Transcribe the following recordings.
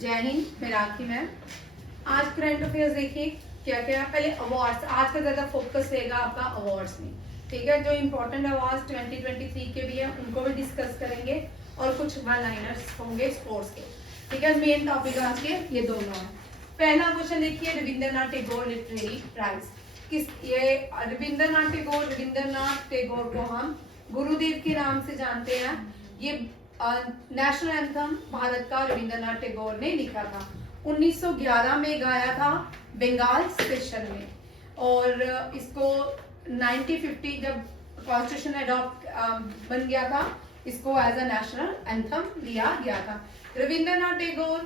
जय हिंद, मैं राखी मैम। आज करंट अफेयर्स देखिए क्या क्या। पहले अवार्ड्स, आज का ज्यादा फोकस रहेगा आपका अवार्ड्स में, ठीक है। जो इम्पोर्टेंट अवार्ड्स 2023 के भी है उनको भी डिस्कस करेंगे और कुछ वन लाइनर्स होंगे स्पोर्ट्स के, ठीक है। मेन टॉपिक आज के ये दोनों है। पहला क्वेश्चन देखिए, रविंद्रनाथ टैगोर लिटरेरी प्राइज किस, ये रविंद्रनाथ टैगोर को हम गुरुदेव के नाम से जानते हैं। ये नेशनल एंथम भारत का रविंद्रनाथ टैगोर ने लिखा था, 1911 में गाया था बंगाल सेशन में, और इसको 1950 जब कॉन्स्टिट्यूशन अडॉप्ट बन गया था, इसको एज अ नेशनल एंथम लिया गया था। रविंद्रनाथ टैगोर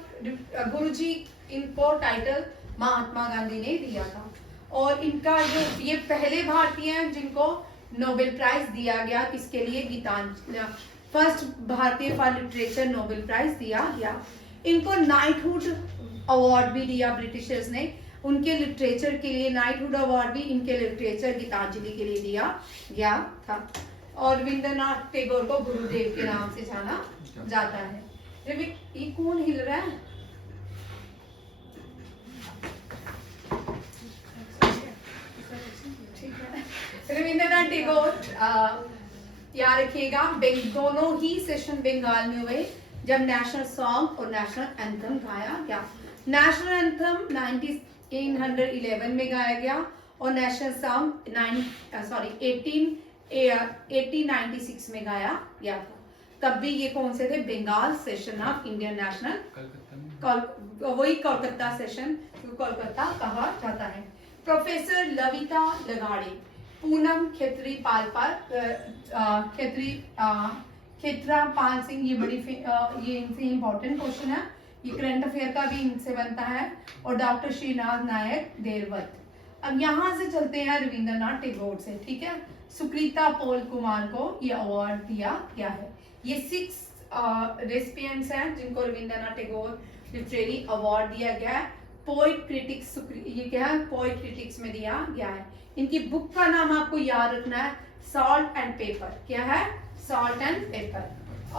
गुरुजी इनको टाइटल महात्मा गांधी ने दिया था, और इनका जो ये पहले भारतीय हैं जिनको नोबेल प्राइज दिया गया, किसके लिए, गीतांजलि, फर्स्ट भारतीय फॉर लिटरेचर नोबेल प्राइज दिया गया। इनको नाइटहुड अवार्ड भी दिया ब्रिटिशर्स ने, उनके लिटरेचर के लिए नाइटहुड अवार्ड भी इनके लिटरेचर गीतांजलि के लिए दिया गया था। और रविंद्रनाथ टैगोर को गुरुदेव के नाम से जाना जाता है। ये कौन हिल रहा है? रविंद्रनाथ टैगोर याद रखिएगा, दोनों ही सेशन बंगाल में हुए जब नेशनल सॉन्ग और नेशनल एंथम गाया गया। नेशनल एंथम 1911 में गाया गया और नेशनल सॉन्ग 1896 में गाया गया था। तब भी ये कौन से थे? Bengal session of Indian national, वही कोलकाता सेशन, कोलकाता कहा जाता है। प्रोफेसर लविता लगाड़े, पूनम खेत्री खेत्रापाल सिंह, ये बड़ी ये इनसे इम्पोर्टेंट क्वेश्चन है, ये करंट अफेयर का भी इनसे बनता है, और डॉक्टर श्रीनाथ नायक देरवत। अब यहाँ से चलते हैं रविंद्रनाथ टैगोर से, ठीक है। सुकृता पॉल कुमार को ये अवार्ड दिया गया है। ये 6 रेसिपिएंट्स हैं जिनको रविंद्रनाथ टैगोर लिटरेरी अवार्ड दिया गया है। पोइट क्रिटिक्स, ये क्या है, पोइट क्रिटिक्स में दिया गया है। इनकी बुक का नाम आपको याद रखना है, सॉल्ट एंड पेपर। क्या है? Salt and paper.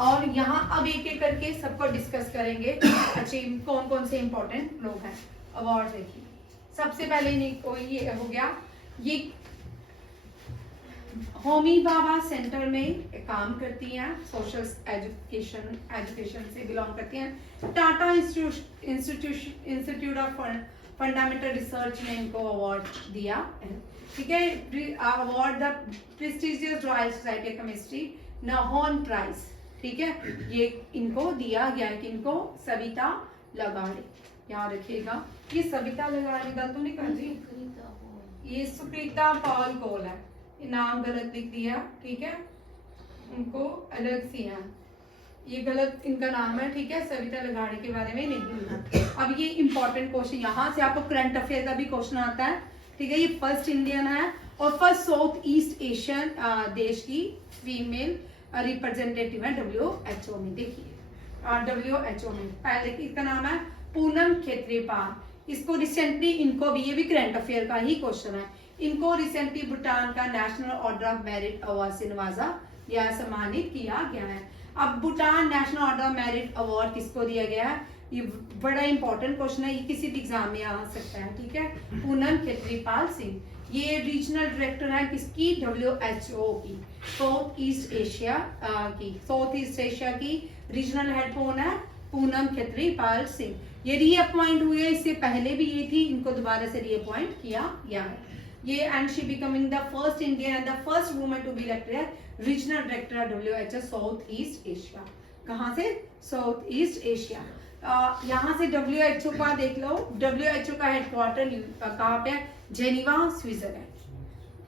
और यहाँ अब एक एक करके सबको डिस्कस करेंगे, अच्छे कौन कौन से इंपॉर्टेंट लोग हैं। अवार्ड देखिए, सबसे पहले ये हो गया, ये होमी भाभा सेंटर में काम करती हैं, सोशल एजुकेशन से बिलोंग करती हैं। Tata institute of fundamental research ने इनको अवार्ड दिया है, ठीक है। Award the prestigious royal society of chemistry नहोन प्राइज, ठीक है, ये इनको दिया गया है। इनको सविता लगाड़े, याद रखिएगा। ये सविता लगाड़े गलत तो नहीं कर जी, ये सुकृता पॉल गोल है, नाम गलत लिख दिया, ठीक है, उनको अलग से है, ये गलत इनका नाम है, ठीक है। सविता लगाड़े के बारे में नहीं भूलना। अब ये इंपॉर्टेंट क्वेश्चन, यहाँ से आपको करंट अफेयर का भी क्वेश्चन आता है, ठीक है। ये फर्स्ट इंडियन है और फर्स्ट साउथ ईस्ट एशियन देश की फीमेल रिप्रेजेंटेटिव है WHO में। देखिए WHO में पहले इसका नाम है पूनम खेत्रीपाल। इसको रिसेंटली, इनको भी, ये भी करंट अफेयर का ही क्वेश्चन है, इनको रिसेंटली भूटान का national order of merit award से नवाजा या सम्मानित किया गया है। अब Bhutan national order of merit award किसको दिया गया है? ये बड़ा इंपॉर्टेंट क्वेश्चन है, ये किसी भी एग्जाम में आ सकता है, ठीक है। पूनम खेत्रीपाल सिंह, ये रीजनल डायरेक्टर है किसकी? WHO की, साउथ ईस्ट एशिया की। साउथ ईस्ट एशिया की रीजनल हेड कौन है? पूनम खेत्रीपाल सिंह। ये रीअपॉइंट हुए, इससे पहले भी ये थी, इनको दोबारा से रीअपॉइंट किया गया है। ये and she becoming the first Indian and the first woman to be elected regional director WHO south east Asia. कहाँ से? South east Asia. यहाँ से WHO का देख लो, WHO का हेडक्वार्टर कहाँ पे है? जेनीवा, स्विट्जरलैंड,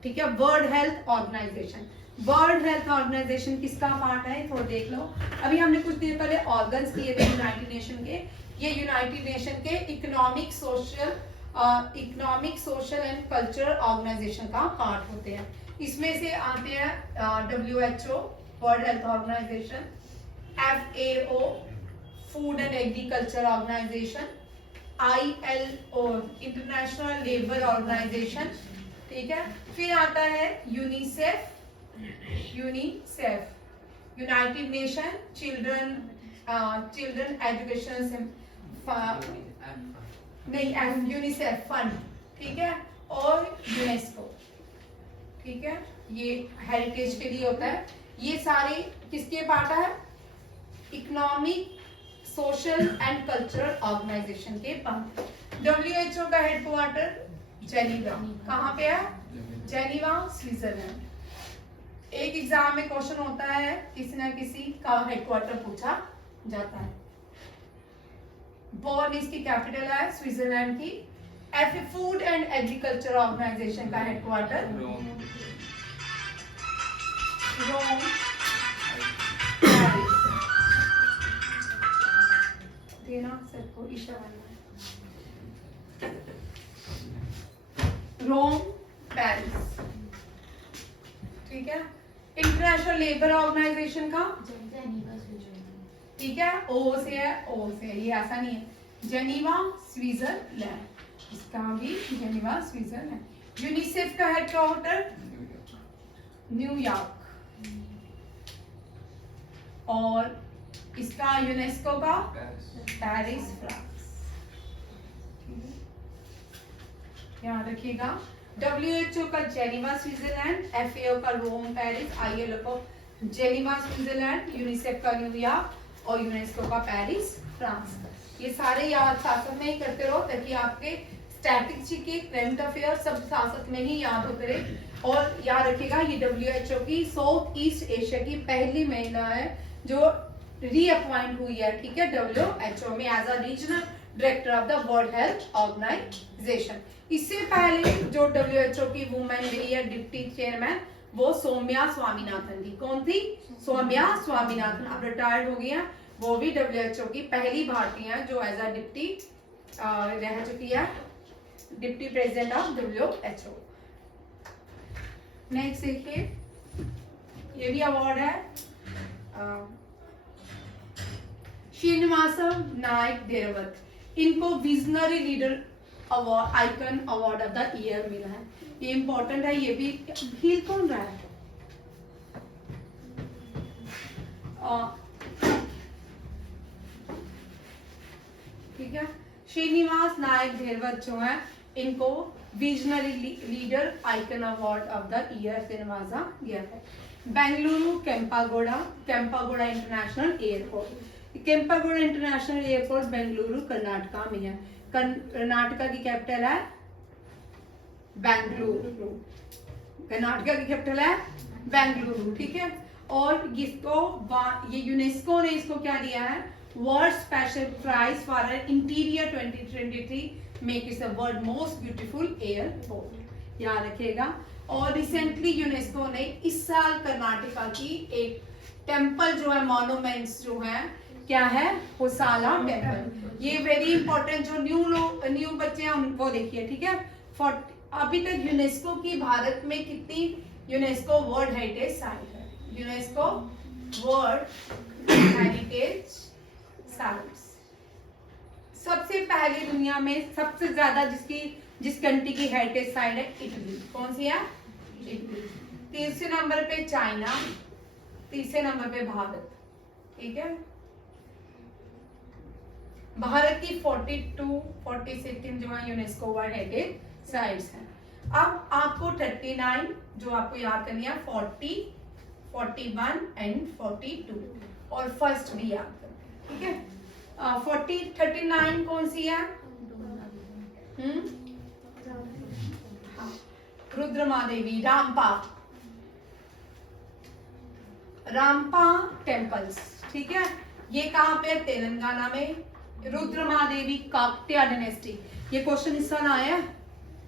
ठीक है। World health organization, world health organization किसका पार्ट है? थोड़ा देख लो। अभी हमने कुछ देर पहले ऑर्गन्स किए थे यूनाइटेड नेशन के, ये यूनाइटेड नेशन के economic, social and cultural organization का पार्ट होते हैं। इसमें से आते हैं WHO world health organization, FAO food and agriculture organization, ILO international labour organization, ठीक है। फिर आता है UNICEF, united nation children education नहीं, यूनिसेफ फंड, ठीक है, और यूनेस्को, ठीक है, ये हेरिटेज के लिए होता है। ये सारे किसके पार्ट है? Economic, social and cultural organization के पार्ट। WHO का हेडक्वार्टर जेनीवा, कहाँ पे है? Geneva, Switzerland. एक एग्जाम में क्वेश्चन होता है, किसी ना किसी का हेडक्वार्टर पूछा जाता है। बॉर्न इसकी कैपिटल है स्विट्जरलैंड की। फूड एंड एग्रीकल्चर ऑर्गेनाइजेशन का हेडक्वार्टर रोम, पेरिस। देना सबको इशारा, रोम, पेरिस, ठीक है। इंटरनेशनल लेबर ऑर्गेनाइजेशन का, ठीक है, ओ से है, ओ से है, ये ऐसा नहीं है। जेनीवा, स्विट्जरलैंड, इसका भी जेनीवा, स्विट्जरलैंड। यूनिसेफ का हेडक्वार्टर न्यूयॉर्क, और इसका यूनेस्को का पेरिस, फ्रांस। याद रखिएगा, WHO का जेनीवा, स्विट्जरलैंड, FAO का रोम, पेरिस, ILO का जेनीवा, स्विट्जरलैंड, यूनिसेफ का न्यूयॉर्क और यूनेस्को का पेरिस, फ्रांस। ये सारे याद साथ में ही करते रहो ताकि आपके स्टैटिक्स के करंट अफेयर सब साथ में ही याद होते रहे। और याद रखिएगा, ये WHO की साउथ ईस्ट एशिया की पहली महिला है जो रीअपॉइंट हुई है, ठीक है, WHO में as a regional director of the world health organization. इससे पहले जो WHO की वुमेन रही है डिप्टी चेयरमैन, वो सौम्या स्वामीनाथन थी। कौन थी? सौम्या स्वामीनाथन, अब रिटायर्ड हो गई हैं। वो भी WHO की पहली भारतीय है जो एज अ डिप्टी रह चुकी है, deputy president of WHO। Next देखिए, ये भी अवार्ड है श्रीनिवासम नायक देरवत, इनको visionary leader award, icon award of the year मिला है। ये इंपॉर्टेंट है, ये भी। हिल कौन रहा है? ठीक है, श्रीनिवास नायक धेरवत जो है, इनको visionary leader icon award of the year से नवाजा गया है। Bengaluru Kempegowda international airport, Kempegowda international airport Bengaluru Karnataka में है। कर्नाटका की कैपिटल है बेंगलुरु, कर्नाटका की कैपिटल है बेंगलुरु, ठीक है। और इसको ये यूनेस्को ने इसको क्या दिया है? World special prize for interior 2023 make it the world most beautiful airport, याद रखिएगा। और रिसेंटली यूनेस्को ने इस साल कर्नाटका की एक टेम्पल जो है, मॉन्यूमेंट्स जो है, क्या है? होसाला टेम्पल। ये वेरी इंपॉर्टेंट, जो न्यू बच्चे हैं उनको देखिए, ठीक है। अभी तक यूनेस्को की भारत में कितनी यूनेस्को वर्ल्ड हेरिटेज साइट है? यूनेस्को वर्ल्ड हेरिटेज साइट्स सबसे पहले दुनिया में सबसे ज्यादा जिस कंट्री की हेरिटेज साइट है, इटली। कौन सी है? इटली। तीसरे नंबर पे चाइना, तीसरे नंबर पे भारत, ठीक है। भारत की 46 जो है यूनेस्को वर्ल्ड हेरिटेज साइट्स हैं। अब आपको 39 जो आपको याद करनी है, 40, 41 एंड 42 और फर्स्ट भी याद करना, ठीक है। 39 कौन सी है? रुद्रमा देवी, रामपा टेम्पल्स, ठीक है। ये कहाँ पे? तेलंगाना में। रुद्रमा देवी काकटिया डायनेस्टी, ये क्वेश्चन इस साल आया है।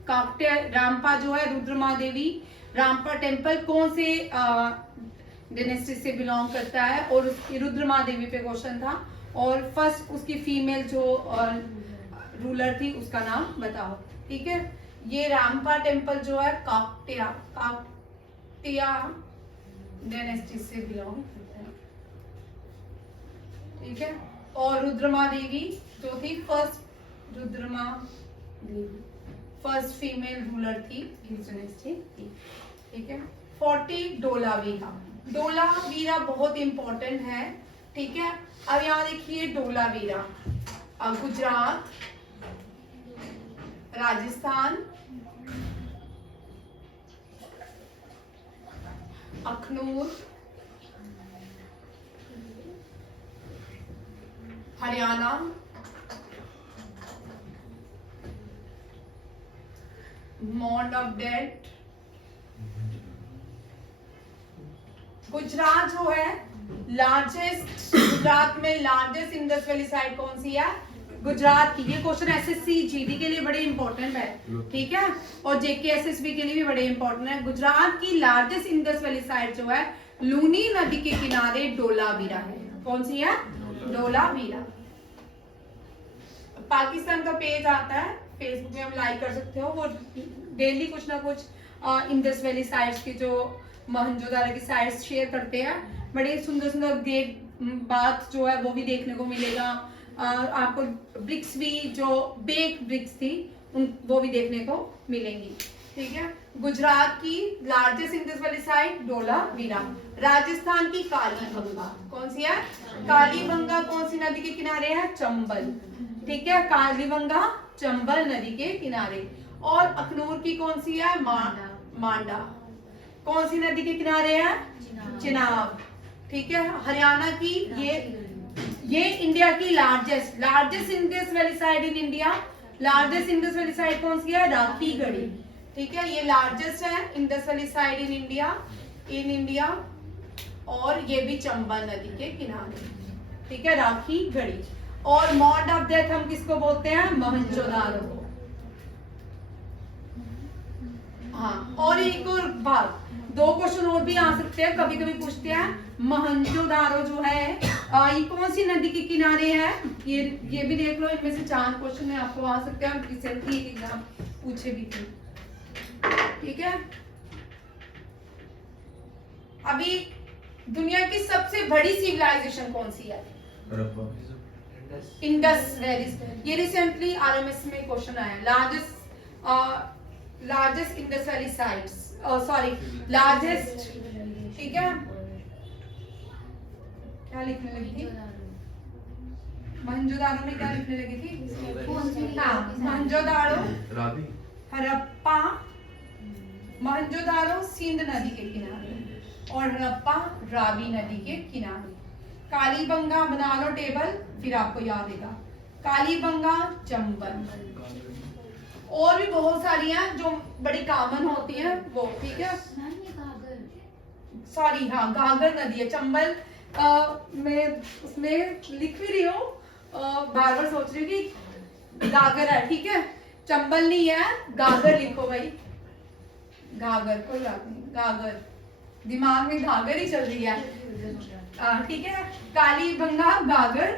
काकटिया रामपा जो है, रुद्रमा देवी रामपा टेम्पल कौन से डायनेस्टी से बिलोंग करता है? और उसकी रुद्रमा देवी पे क्वेश्चन था। और फर्स्ट उसकी फीमेल जो रूलर थी उसका नाम बताओ, ठीक है। ये रामपा टेम्पल जो है काकटिया डायनेस्टी से बिलोंग करता है, ठीक है। और रुद्रमा देवी जो थी फर्स्ट, रुद्रमा देवी फर्स्ट फीमेल रूलर थी इस डायनेस्टी की, ठीक है। 40 डोलावीरा, डोलावीरा बहुत इंपॉर्टेंट है, ठीक है। अब यहाँ देखिए डोलावीरा, गुजरात, राजस्थान, अखनूर, हरियाणा, मॉन्ड ऑफ डेट। गुजरात जो है लार्जेस्ट, गुजरात में लार्जेस्ट इंडस वैली साइट कौन सी है? गुजरात की। ये क्वेश्चन एसएससी जीडी के लिए बड़े इंपॉर्टेंट है, ठीक है, और जेके एसएसबी के लिए भी बड़े इंपॉर्टेंट है। गुजरात की लार्जेस्ट इंडस वैली साइट जो है लूनी नदी के किनारे डोलावीरा है। कौन सी है? डोलावीरा। पाकिस्तान का पेज आता है फेसबुक में, हम लाइक कर सकते हो, वो डेली कुछ ना कुछ इंडस वैली साइट्स की, जो मोहनजोदारो की साइट्स शेयर करते हैं। बड़े सुंदर सुंदर ग्रेट बात जो है वो भी देखने को मिलेगा। आपको ब्रिक्स भी, जो बेक ब्रिक्स थी वो भी देखने को मिलेंगी, ठीक है। गुजरात की largest Indus valley site Dholavira. Rajasthan की कालीबंगा, कौन सी है? कालीबंगा कौन सी नदी के किनारे है? चंबल, ठीक है, कालीबंगा चंबल नदी के किनारे। और अखनूर की कौन सी है? मांडा। कौन सी नदी के किनारे है? चिनाब, ठीक है। हरियाणा की ये इंडिया की largest Indus valley site in India. Largest Indus valley site कौन सी है? राखी गढ़ी, ठीक है, ये लार्जेस्ट है Indus valley site in India. और ये भी चंबल नदी के किनारे, ठीक है, राखी गढ़ी। और मॉन्ड ऑफ डेथ हम किसको बोलते हैं? मोहनजोदारो को। हाँ, और एक और बात, दो क्वेश्चन और भी आ सकते हैं, कभी कभी पूछते हैं मोहनजोदारो जो है ये कौन सी नदी के किनारे है? ये भी देख लो, इनमें से 4 क्वेश्चन में आपको आ सकते हैं, रिसेंटली एक एग्जाम पूछे भी थे, ठीक है। अभी दुनिया की सबसे बड़ी सिविलाइजेशन कौन सी है? Indus valley. ये रिसेंटली आरएमएस में क्वेश्चन आया। Largest Indus valley sites, sorry largest, ठीक है। क्या लिखने लगी थी? मोहनजोदारो में क्या लिखने लगी थी? हाँ, मोहनजोदारो, हड़प्पा। मोहनजोदारो सिंध नदी के किनारे और हड़प्पा रावी नदी के किनारे। कालीबंगा बना लो टेबल, फिर आपको याद आएगा। कालीबंगा चंबल, और भी बहुत सारी हैं जो बड़ी कॉमन होती हैं वो, ठीक है। सॉरी, हाँ, घाघर नदी है चंबल। मैं उसमें लिख भी रही हूँ, बार बार सोच रही हूँ कि घाघर है, ठीक है, चंबल नहीं है, घाघर लिखो भाई। घाघर, कोई बात नहीं, घाघर, दिमाग में घाघर ही चल रही है, ठीक है। कालीबंगा घाघर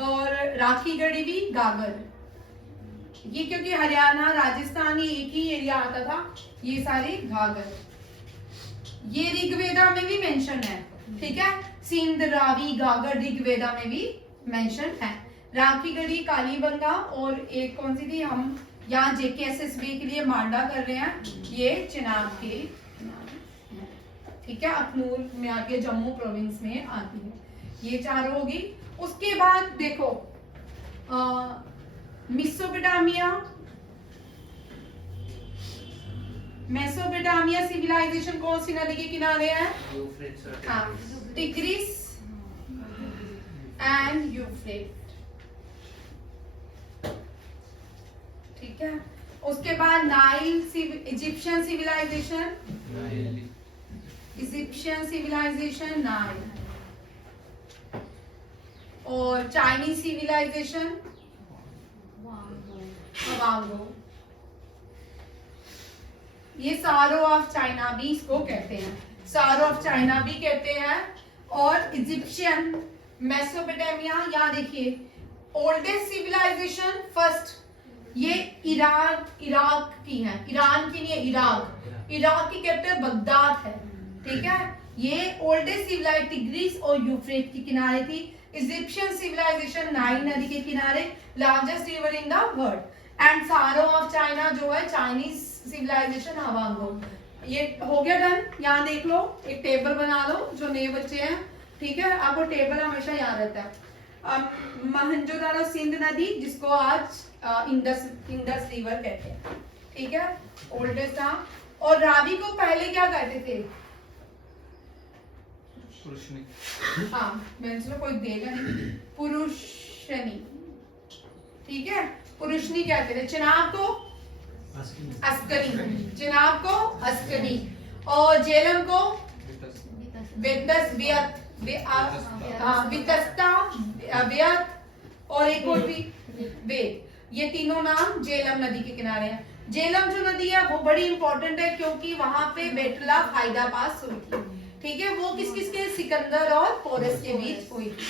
और राखी गढ़ी भी घाघर। ये क्योंकि हरियाणा राजस्थान ये एक ही एरिया आता था, ये सारे घाघर। ये ऋग्वेदा में भी मेंशन है, ठीक है, सिंध रावी घाघर ऋग्वेदा में भी मेंशन है। राखी गढ़ी, कालीबंगा और एक कौन सी थी, हम यहाँ जेकेएसएसबी के लिए मांडा कर रहे हैं, ये चिनाब के, ठीक है, अखनूर में आती है, जम्मू प्रोविंस में आती है। ये 4 होगी। उसके बाद देखो मेसोपोटामिया सिविलाइजेशन कौन सी नदी के किनारे है? टिग्रिस एंड यूफ्रेट, ठीक है। उसके बाद नाइल, इजिप्शियन सिविलाइजेशन नाइल, और चाइनीज सिविलाइजेशन अवांगो। ये सारो ऑफ चाइना भी इसको कहते हैं, सारो ऑफ चाइना भी कहते हैं। और इजिप्शियन, मेसोपोटामिया, यहाँ देखिए ओल्डेस्ट सिविलाइजेशन फर्स्ट, ये इराक की है, ईरान की नहीं है, इराक की कैपिटल बगदाद है, ठीक है। ये ओल्डेस्ट सिविलाइजेशन टिग्रिस और यूफ्रेट के किनारे थी। इजिप्शियन सिविलाइजेशन नाइल नदी के किनारे, largest river in the world. And सारो ऑफ चाइना जो है चाइनीज सिविलाइजेशन हवांगो। ये हो गया डन। यहाँ देख लो, एक टेबल बना लो जो नए बच्चे हैं, ठीक है, आपको टेबल हमेशा याद रहता है। मोहनजोदारो सिंध नदी, जिसको आज इंडस रिवर कहते हैं, ठीक है, ओल्डेस्ट था। और रावी को पहले क्या कहते थे? हाँ, मैंने चलो कोई देगा नहीं, पुरुषनी, ठीक है, पुरुषनी कहते थे। चिनाब को अस्कनी, चिनाब को अस्कनी, और जेलम को वितस्ता, व्यत, और एक और भी वेद। ये तीनों नाम झेलम नदी के किनारे हैं। झेलम जो नदी है वो बड़ी इंपॉर्टेंट है, क्योंकि वहां पे बेटला फायदा पास हुई थी, ठीक है, वो किस किस के, सिकंदर और पोरस के बीच हुई थी,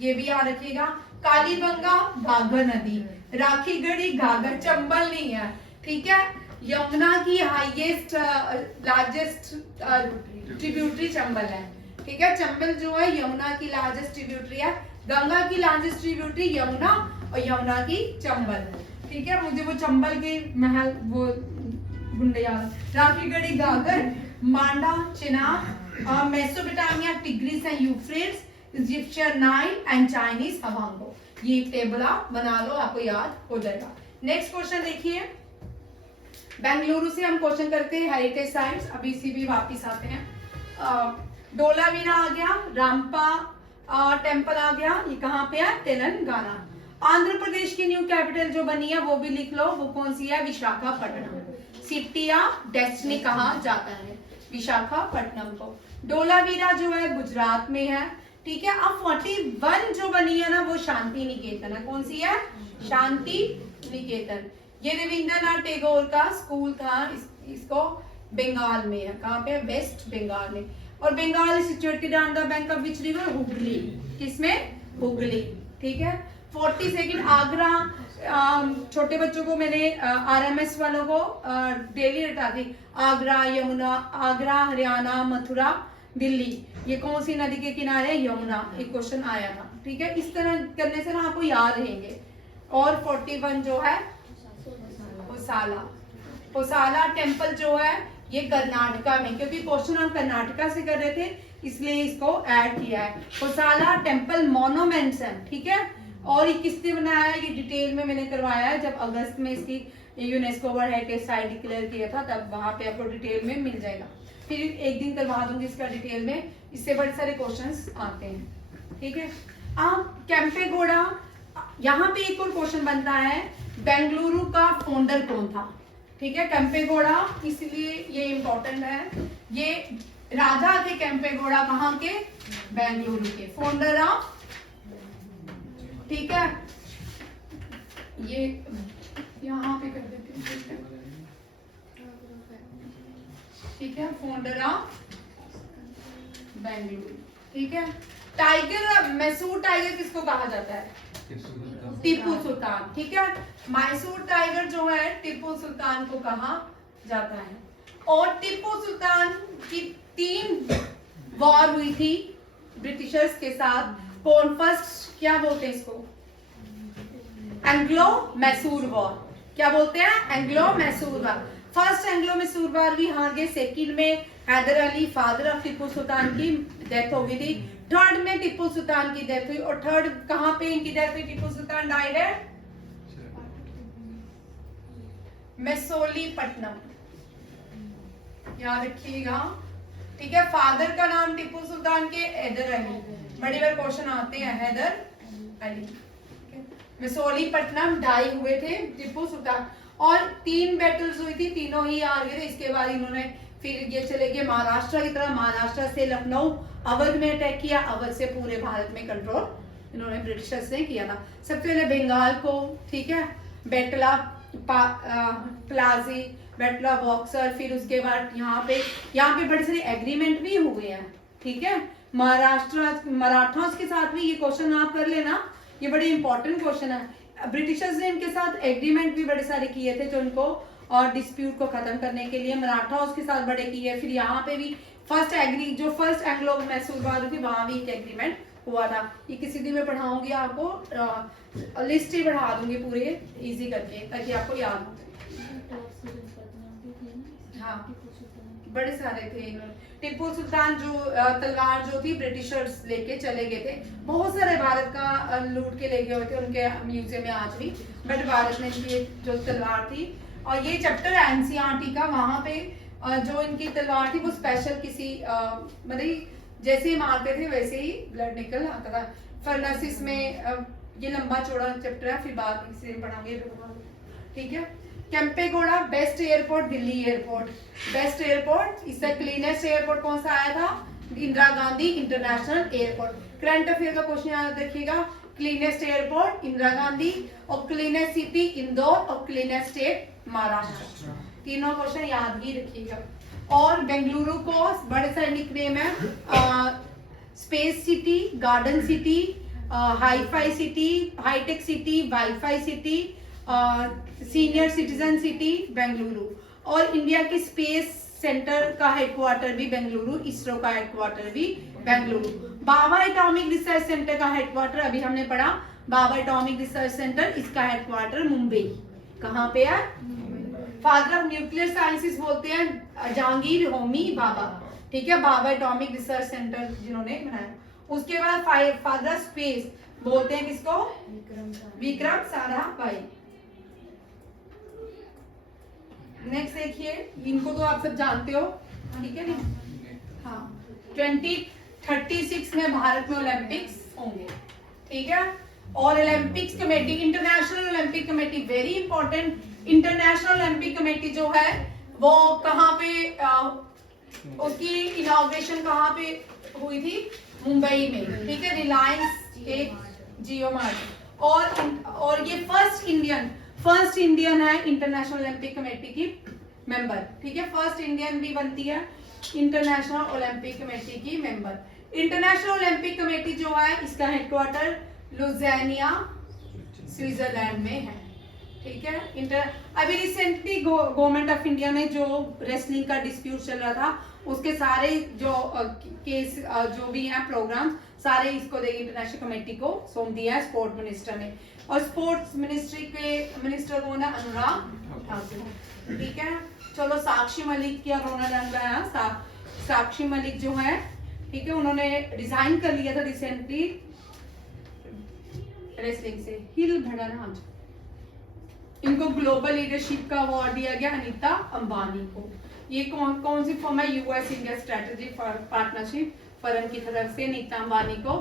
ये भी याद रखिएगा। कालीबंगा घाघर नदी, राखी गढ़ी घाघर, चंबल नहीं है, ठीक है। यमुना की हाईएस्ट लार्जेस्ट ट्रिब्यूटरी चंबल है, ठीक है, चंबल जो है यमुना की लार्जेस्ट ट्रिब्यूटरी है। गंगा की लार्जेस्ट ट्रिब्यूटरी यमुना, और यमुना की चंबल, ठीक है। मुझे वो चंबल के महल वो गुंडे याद। Rakhigarhi Ghaggar, Manda Chenab, Mesopotamia Tigris and Euphrates, Egyptian Nile and Chinese Hwang Ho. ये टेबल आप बना लो, आपको याद हो जाएगा। नेक्स्ट क्वेश्चन देखिए, बेंगलुरु से हम क्वेश्चन करते हैं हेरिटेज साइट्स। अभी इसी भी वापिस आते हैं। डोलावीरा आ गया, रामपा टेम्पल आ गया, ये कहाँ पे है? तेलंगाना। आंध्र प्रदेश की न्यू कैपिटल जो बनी है वो भी लिख लो, वो कौन सी है? विशाखापट्टनम। सिटी ऑफ डेस्टिनी कहा जाता है? विशाखापट्टनम को। डोलावीरा जो है गुजरात में है, ठीक है। अब 41 जो बनी है ना वो शांति निकेतन है। कौन सी है? शांति निकेतन। ये रविंद्रनाथ टैगोर का स्कूल था, इसको बंगाल में है। कहाँ पे? वेस्ट बंगाल में। और Bengal situated on the bank of which river? Hooghly. किसमें? हुगली, ठीक है। 42 आगरा, छोटे बच्चों को मैंने आरएमएस वालों को डेली रटा दी। आगरा, यमुना, आगरा हरियाणा, मथुरा दिल्ली, ये कौन सी नदी के किनारे? यमुना। एक क्वेश्चन आया था, ठीक है। इस तरह करने से ना आपको याद रहेंगे। और 41 जो है पोसाला। पोसाला टेम्पल जो है ये कर्नाटका में, क्योंकि क्वेश्चन हम कर्नाटका से कर रहे थे इसलिए इसको ऐड किया है। पोसाला टेम्पल मॉन्यूमेंट्स है, ठीक है। और ये किसने बनाया है? ये डिटेल में मैंने करवाया है, जब अगस्त में इसकी UNESCO world heritage site declare किया था, तब वहां पे आपको डिटेल में मिल जाएगा। फिर एक दिन करवा दूंगी इसका डिटेल में, इससे बड़े सारे क्वेश्चंस आते हैं, ठीक है। अब केम्पेगौड़ा, यहाँ पे एक और क्वेश्चन बनता है, बेंगलुरु का फाउंडर कौन था? ठीक है, केम्पेगौड़ा, इसलिए ये इंपॉर्टेंट है। ये राजा थे केम्पेगौड़ा, कहाँ के? बेंगलुरु के। फाउंडर ऑफ, ठीक है, ये यहाँ पे कर देते हैं, ठीक है। फाउंडर ऑफ बेंगलुरु, ठीक है। टाइगर, मैसूर टाइगर किसको कहा जाता है? टीपू सुल्तान, ठीक है। मैसूर टाइगर जो है टीपू सुल्तान को कहा जाता है। और टीपू सुल्तान की 3 वॉर हुई थी ब्रिटिशर्स के साथ। कौन फर्स्ट, क्या बोलते हैं इसको? Anglo Mysore war. क्या बोलते हैं? Anglo Mysore war. First Anglo Mysore war भी हार गए। सेकंड में हैदर अली, फादर ऑफ टीपू सुल्तान की डेथ हो गई थी। थर्ड में टीपू सुल्तान की डेथ हुई। और थर्ड कहाँ पे इनकी डेथ हुई? टीपू सुल्तान डाइड है मेसोलीपट्टनम, याद रखिएगा, ठीक है। फादर का नाम टीपू सुल्तान के हैदर अली, बड़ी बार क्वेश्चन आते हैं, हैदर अली। मेसोलीपट्टनम डाई हुए थे टीपू सुल्तान। और 3 बैटल्स हुई थी, तीनों ही हार गए थे। इसके बाद इन्होंने फिर ये चले गए महाराष्ट्र की तरफ। महाराष्ट्र से लखनऊ, अवध में अटैक किया। अवध से पूरे भारत में कंट्रोल इन्होंने ब्रिटिशर्स ने किया था। सबसे पहले बंगाल को, ठीक है, बेटला प्लाजी, बेटला बॉक्सर। फिर उसके बाद यहाँ पे बड़े सारे एग्रीमेंट भी हुए हैं, ठीक है। महाराष्ट्र मराठास के साथ भी, ये क्वेश्चन आप कर लेना, ये बड़े इंपॉर्टेंट क्वेश्चन है। ब्रिटिशर्स ने इनके साथ एग्रीमेंट भी बड़े सारे किए थे, जो उनको और डिस्प्यूट को खत्म करने के लिए मराठा उसके साथ बड़े किए। फिर यहाँ पे भी फर्स्ट एंग्लो मैसूर वॉर थी, वहां भी एक एग्रीमेंट हुआ था। ये किसी दिन में पढ़ाऊंगी आपको, लिस्ट ही बढ़ा दूंगी पूरे इजी करके, ताकि आपको याद हो। हाँ, बड़े सारे थे इन्होंने। टिप्पू सुल्तान जो तलवार जो थी ब्रिटिशर्स लेके चले गए थे, बहुत सारे भारत का लूट के ले गए हुए थे, उनके म्यूजियम में आज भी, बट भारत ने ये जो तलवार थी, और ये चैप्टर है एनसीईआरटी का, वहां पे जो इनकी तलवार थी वो स्पेशल किसी मतलब जैसे ही मारते थे वैसे ही ब्लड निकल आता था। फर्नासिस में ये लंबा चौड़ा चैप्टर है, फिर बाद से पढ़ाऊंगे, ठीक है। Kempegowda best airport Delhi airport, best airport, इससे क्लीनेस्ट एयरपोर्ट कौन सा आया था, Indira Gandhi international airport. Current affair का क्वेश्चन याद रखिएगा, क्लीनेस्ट एयरपोर्ट इंदिरा गांधी, और क्लीनेस्ट सिटी इंदौर, और क्लीनेस्ट स्टेट महाराष्ट्र। तीनों क्वेश्चन याद ही रखिएगा। और बेंगलुरु को बड़े सारे निकनेम है, space city, garden city, hi fi city, hi tech city, wifi city, senior citizen city Bengaluru. और इंडिया के स्पेस सेंटर का हेडक्वार्टर भी बेंगलुरु, इसरो का हेडक्वार्टर भी बेंगलुरु। बाबा एटॉमिक रिसर्च सेंटर का हेडक्वार्टर अभी हमने पढ़ा, बाबा एटॉमिक रिसर्च सेंटर, इसका हेडक्वार्टर मुंबई। कहाँ पे है? फादर ऑफ न्यूक्लियर साइंसेस बोलते हैं जहांगीर होमी बाबा, ठीक है, बाबा एटॉमिक रिसर्च सेंटर जिन्होंने बनाया। उसके बाद फादर ऑफ स्पेस बोलते हैं किसको? विक्रम साराभाई। नेक्स्ट देखिए, इनको तो आप सब जानते हो, ठीक है नहीं? हाँ, 2036 में भारत में ओलंपिक्स होंगे, ठीक है। और Olympics committee, international Olympic committee, very important, international Olympic committee जो है वो कहाँ पे उसकी इनॉग्रेशन कहाँ पे हुई थी? मुंबई में, ठीक है, रिलायंस के जियो मार्ट। और ये फर्स्ट इंडियन है इंटरनेशनल ओलंपिक कमेटी की मेंबर, ठीक है, फर्स्ट इंडियन भी बनती है इंटरनेशनल ओलंपिक कमेटी की मेंबर। इंटरनेशनल ओलंपिक कमेटी जो है इसका हेडक्वार्टर लुज़ानिया स्विट्जरलैंड में है, ठीक है। अभी रिसेंटली गवर्नमेंट ऑफ इंडिया ने जो रेसलिंग का डिस्प्यूट चल रहा था उसके सारे जो केस जो भी हैं प्रोग्राम सारे इसको देगी इंटरनेशनल कमेटी को सौंप दिया है स्पोर्ट मिनिस्टर ने। और स्पोर्ट्स मिनिस्ट्री के मिनिस्टर कौन है? अनुराग ठाकुर, ठीक है। चलो, साक्षी मलिक की रोना रंग है, साक्षी मलिक जो है, ठीक है, उन्होंने रिजाइन कर लिया था रिसेंटली रेसलिंग से। हिल भड़ाराज, इनको ग्लोबल लीडरशिप का अवार्ड दिया गया अनीता अंबानी को। ये कौन सी फर्म है? US India strategic partnership firm की तरफ से अनीता अंबानी को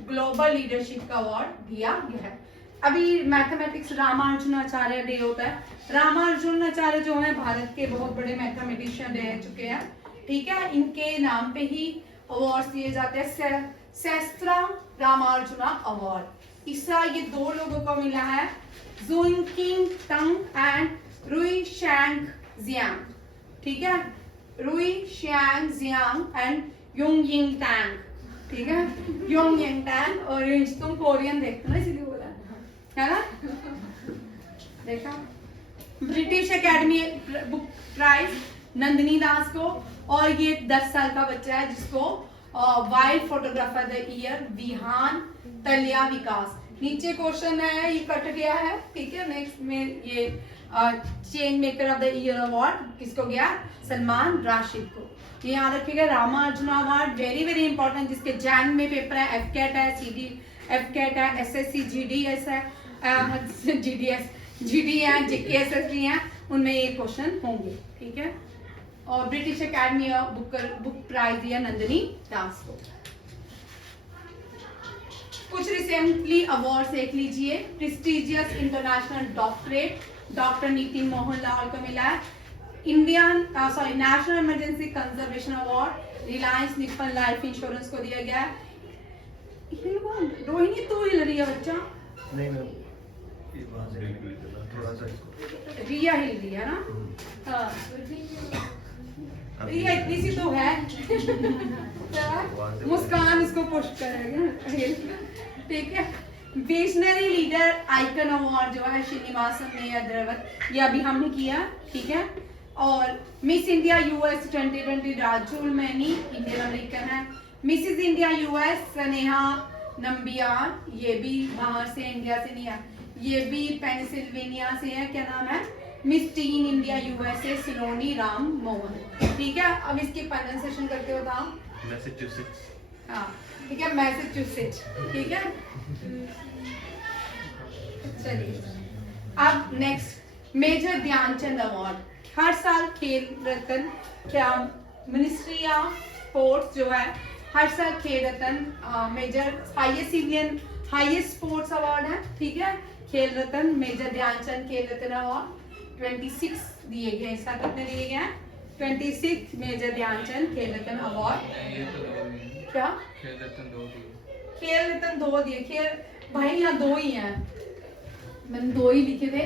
ग्लोबल लीडरशिप का अवार्ड दिया गया है। अभी मैथमेटिक्स रामानुजनाचार्य डे होता है। रामानुजनाचार्य जो है भारत के बहुत बड़े मैथमेटिशियन रह चुके हैं, ठीक है, इनके नाम पे ही अवार्ड दिए जाते हैं। शास्त्रा रामानुजना अवार्ड, इसका ये दो लोगों को मिला है, जुइंकिंग टंग एंड रुई शैंग जियांग, ठीक है, Rui Shang Jiang and Yong Ying Tang, ठीक है, योंग यिंग टैंग। और तुम कोरियन देखते ना इसलिए बोला है ना, देखा। British academy book prize Nandini Das को, और ये 10 साल का बच्चा है जिसको wild photographer the year Vihan Taliya Vikas. नीचे क्वेश्चन है, ये कट गया है, ठीक है। नेक्स्ट में ये chain maker of the year award किसको गया? सलमान राशिद को। ये याद रखिएगा, Ramanujan award very very important, जिसके जैन में पेपर है, एफकेट है, एफकेट है, एसएससी जीडीएस है, जीडी है, जेकेएसएसडी है, उनमें ये क्वेश्चन होंगे, ठीक है। और ब्रिटिश एकेडमी बुक प्राइज दिया नंदिनी दास को। कुछ रिसेंटली अवार्ड देख लीजिए। Prestigious international doctorate doctor Nitin Mohan Lal को मिला है। National emergency conservation award Reliance Nippon Life Insurance को दिया गया है। रोहिणी तू हिल रही है बच्चा? नहीं मैं थोड़ा सा रिया हिल रही है ना? हाँ, रिया इतनी सी तो है। मुस्कान इसको पुश करेगा, ठीक है। विजनरी लीडर आइकन अवार्ड जो है श्रीनिवासन ने अद्रवत, ये अभी हमने किया, ठीक है। और miss India US 2020 Rajul Maini Indian American है। Mrs India US Sneha Nambiar, ये भी बाहर से इंडिया से नहीं है, ये भी पेंसिल्वेनिया से है, क्या नाम है? Miss teen India USA Siloni Ram Mohan. ठीक है, अब इसकी प्रोनाउंसिएशन करते हो था मैसेच्यूसेट्स। हाँ ठीक है, मैसेच्यूसेट्स। ठीक है, चलिए अब नेक्स्ट मेजर ध्यानचंद अवार्ड। हर साल खेल रत्न क्या मिनिस्ट्री ऑफ स्पोर्ट्स जो है हर साल Khel Ratna major highest Indian highest sports award है। ठीक है, खेल रत्न मेजर ध्यानचंद खेल रत्न अवार्ड 26 दिए गए, इस साल कितने दिए गए हैं? 26 मेजर ध्यानचंद खेल रत्न अवार्ड। क्या खेल रत्न 2 दिए? खेल रत्न 2 दिए? खेल भाई यहाँ 2 ही हैं, मैंने 2 ही लिखे थे,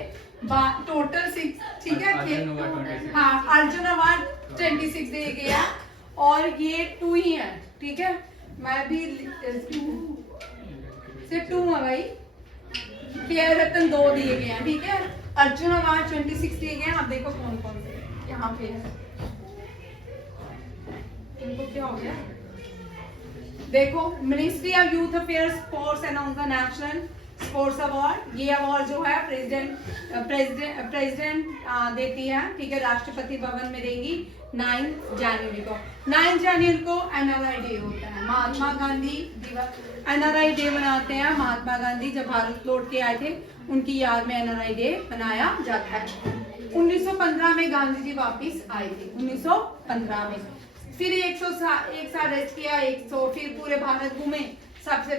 टोटल 6। ठीक है, हाँ अर्जुन अवार्ड 26 दिए गए हैं और ये 2 ही है। ठीक है, मैं भी सिर्फ 2 है भाई। खेल रत्न 2 दिए गए हैं। ठीक है, अर्जुन अवार्ड 26 दिए गए हैं। अब देखो कौन कौन से यहाँ पे है, इनको क्या हो गया देखो। Ministry of youth affairs sports announce the national sports award. ये अवार्ड जो है प्रेसिडेंट देती है। ठीक है, राष्ट्रपति भवन में देंगी 9 जनवरी को। 9 जनवरी को एनआरआई डे होता है, महात्मा गांधी दिवस। एनआरआई डे मनाते हैं, महात्मा गांधी जब भारत लौट के आए थे उनकी याद में एनआरआई डे मनाया जाता है। 1915 में गांधी जी वापिस आए थे, 1915 में। फिर 101 साल रेस्ट किया, 100 फिर पूरे भारत घूमे। सबसे